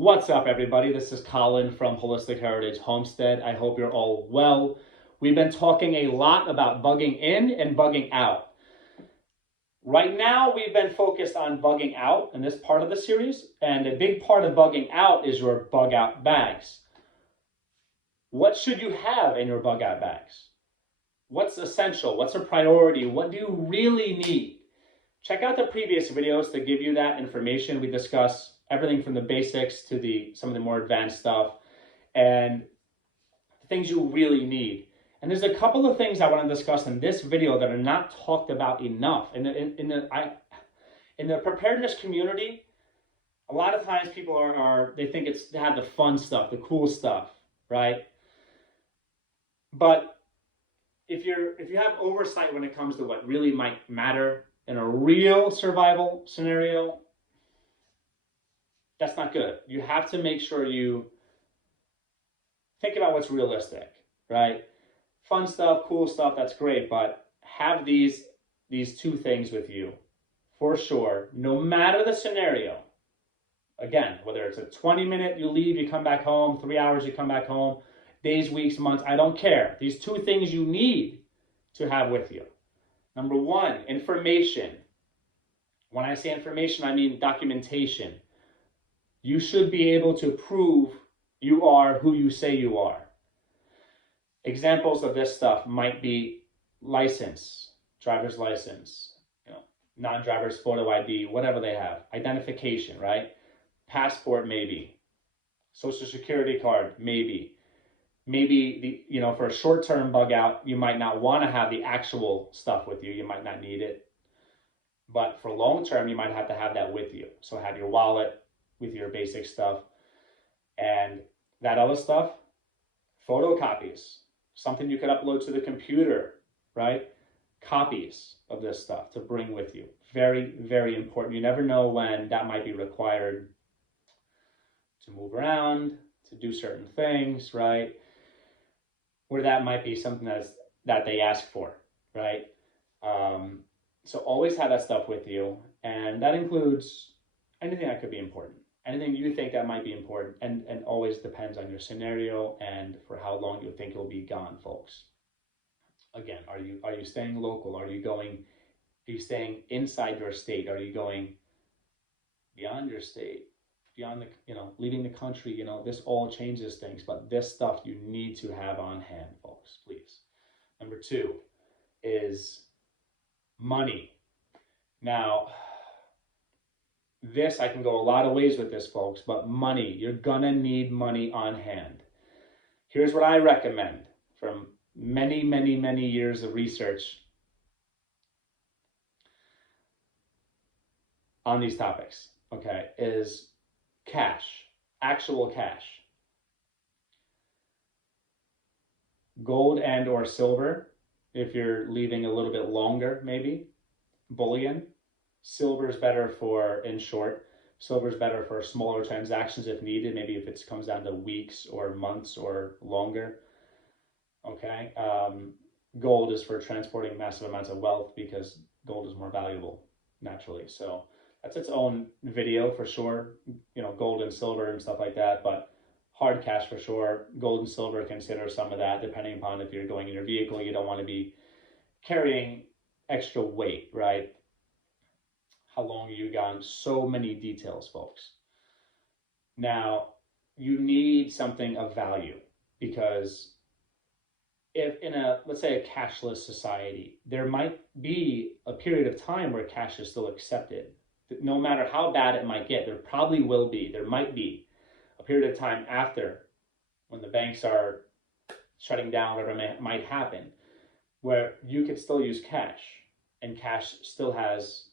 What's up, everybody? This is Colin from Holistic Heritage Homestead. I hope you're all well. We've been talking a lot about bugging in and bugging out. Right now, we've been focused on bugging out in this part of the series, and a big part of bugging out is your bug out bags. What should you have in your bug out bags? What's essential? What's a priority? What do you really need? Check out the previous videos to give you that information. We discuss everything from the basics to some of the more advanced stuff and things you really need. And there's a couple of things I want to discuss in this video that are not talked about enough. In the preparedness community, a lot of times people they think they have the fun stuff, the cool stuff, right? But if you have oversight when it comes to what really might matter in a real survival scenario, that's not good. You have to make sure you think about what's realistic, right? Fun stuff, cool stuff, that's great, but have these two things with you for sure, no matter the scenario. Again, whether it's a 20-minute you leave, you come back home, 3 hours you come back home, days, weeks, months, I don't care. These two things you need to have with you. Number one, information. When I say information, I mean documentation. You should be able to prove you are who you say you are. Examples of this stuff might be license, driver's license, non-driver's photo ID, whatever they have, identification, right? Passport, maybe. Social security card, maybe. Maybe for a short-term bug out, you might not want to have the actual stuff with you. You might not need it. But for long-term, you might have to have that with you. So have your wallet with your basic stuff. And that other stuff, photocopies, something you could upload to the computer, right? Copies of this stuff to bring with you. Very, very important. You never know when that might be required to move around, to do certain things, right? Where that might be something that they ask for, right? So always have that stuff with you. And that includes anything that could be important. Anything you think that might be important, and always depends on your scenario and for how long you think you'll be gone, folks. Again, are you staying local? Are you staying inside your state? Are you going beyond your state? Beyond leaving the country? This all changes things, but this stuff you need to have on hand, folks, please. Number two is money. Now, I can go a lot of ways with this, folks, but money, you're gonna need money on hand. Here's what I recommend from many, many, many years of research on these topics, okay, is cash, actual cash. Gold and or silver, if you're leaving a little bit longer, maybe. Bullion. Silver is better in short. Silver is better for smaller transactions if needed, maybe if it comes down to weeks or months or longer. Okay. Gold is for transporting massive amounts of wealth because gold is more valuable naturally. So that's its own video for sure. Gold and silver and stuff like that, but hard cash for sure. Gold and silver, consider some of that depending upon if you're going in your vehicle. You don't want to be carrying extra weight, right? How long are you gone? So many details, folks. Now, you need something of value because if let's say a cashless society, there might be a period of time where cash is still accepted. No matter how bad it might get, there probably will be, there might be a period of time after when the banks are shutting down, whatever might happen, where you could still use cash and cash still has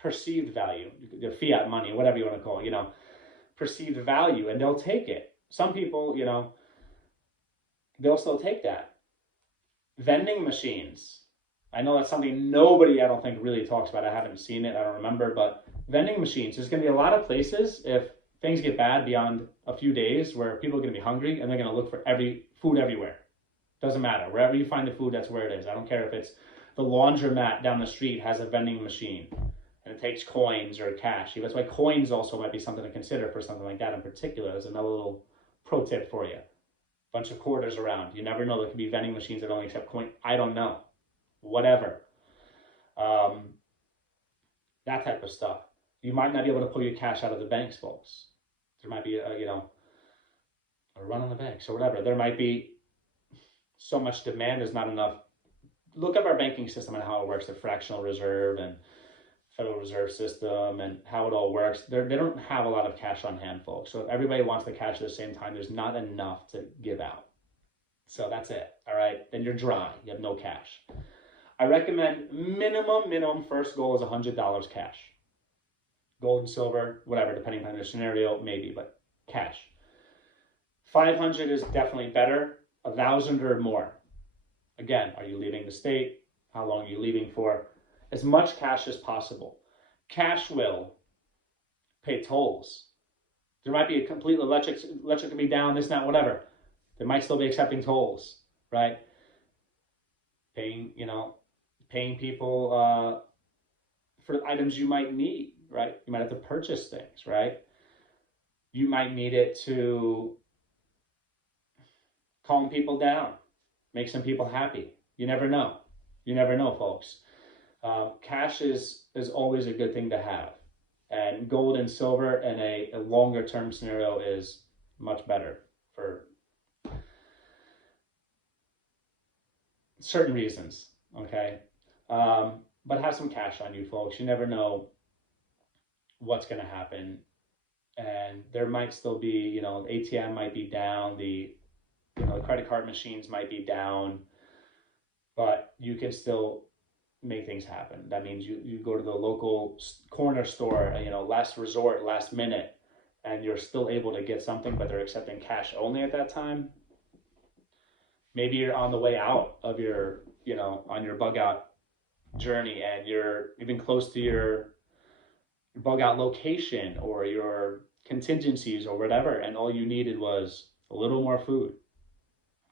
perceived value, the fiat money, whatever you want to call it, perceived value, and they'll take it. Some people, they'll still take that. Vending machines. I know that's something nobody, I don't think, really talks about. I haven't seen it, I don't remember, but vending machines. There's going to be a lot of places, if things get bad beyond a few days, where people are going to be hungry and they're going to look for food everywhere. Doesn't matter. Wherever you find the food, that's where it is. I don't care if it's the laundromat down the street has a vending machine. And and takes coins or cash. That's why coins also might be something to consider for something like that in particular. As another little pro tip for you. Bunch of quarters around. You never know. There could be vending machines that only accept coin. I don't know. Whatever. That type of stuff. You might not be able to pull your cash out of the banks, folks. There might be a run on the banks or whatever. There might be so much demand, there's not enough. Look up our banking system and how it works, the fractional reserve and Federal Reserve System and how it all works. They don't have a lot of cash on hand, folks. So if everybody wants the cash at the same time, there's not enough to give out. So that's it, all right? Then you're dry, you have no cash. I recommend minimum first goal is $100 cash. Gold and silver, whatever, depending on your scenario, maybe, but cash. 500 is definitely better, 1,000 or more. Again, are you leaving the state? How long are you leaving for? As much cash as possible. Cash will pay tolls. There might be a complete electric can be down, this, that, whatever. They might still be accepting tolls, right? Paying people for items you might need, right? You might have to purchase things, right? You might need it to calm people down, make some people happy. You never know. You never know, folks. Cash is always a good thing to have. And gold and silver in a longer term scenario is much better for certain reasons, okay? But have some cash on you, folks. You never know what's going to happen. And there might still be, the ATM might be down, the credit card machines might be down, but you can still make things happen. That means you go to the local corner store, last resort, last minute, and you're still able to get something, but they're accepting cash only at that time. Maybe you're on the way out of your, on your bug out journey, and you're even close to your bug out location or your contingencies or whatever, and all you needed was a little more food,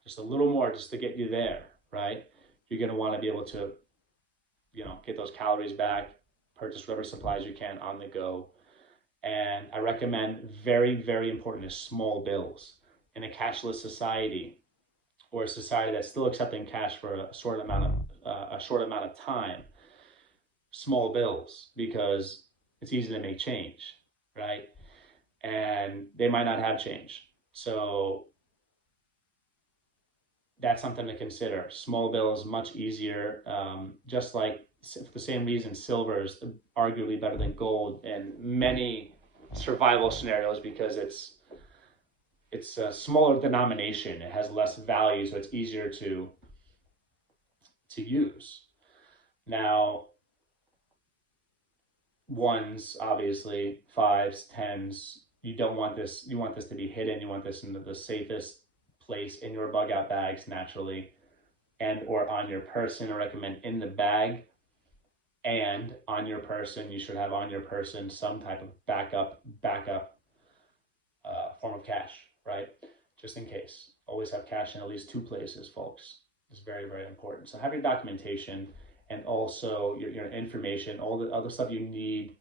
just a little more just to get you there, right? You're going to want to be able to get those calories back, purchase whatever supplies you can on the go. And I recommend, very, very important, is small bills. In a cashless society, or a society that's still accepting cash for a short amount of time, small bills, because it's easy to make change, right? And they might not have change. So that's something to consider. Small bill is much easier, just like for the same reason silver is arguably better than gold in many survival scenarios, because it's a smaller denomination. It has less value, so it's easier to use. Now, ones, obviously, fives, tens, you don't want this. You want this to be hidden. You want this into the safest place in your bug out bags, naturally, and or on your person. I recommend in the bag and on your person. You should have on your person some type of backup form of cash, right? Just in case. Always have cash in at least two places, folks. It's very, very important. So have your documentation and also your information, all the other stuff you need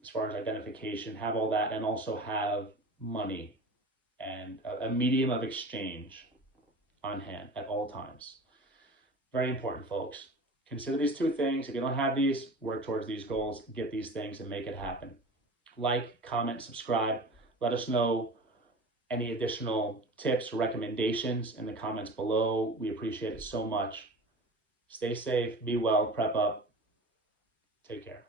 as far as identification. Have all that, and also have money and a medium of exchange on hand at all times. Very important, folks. Consider these two things. If you don't have these, work towards these goals, get these things and make it happen. Like, comment, subscribe. Let us know any additional tips or recommendations in the comments below. We appreciate it so much. Stay safe, be well, prep up. Take care.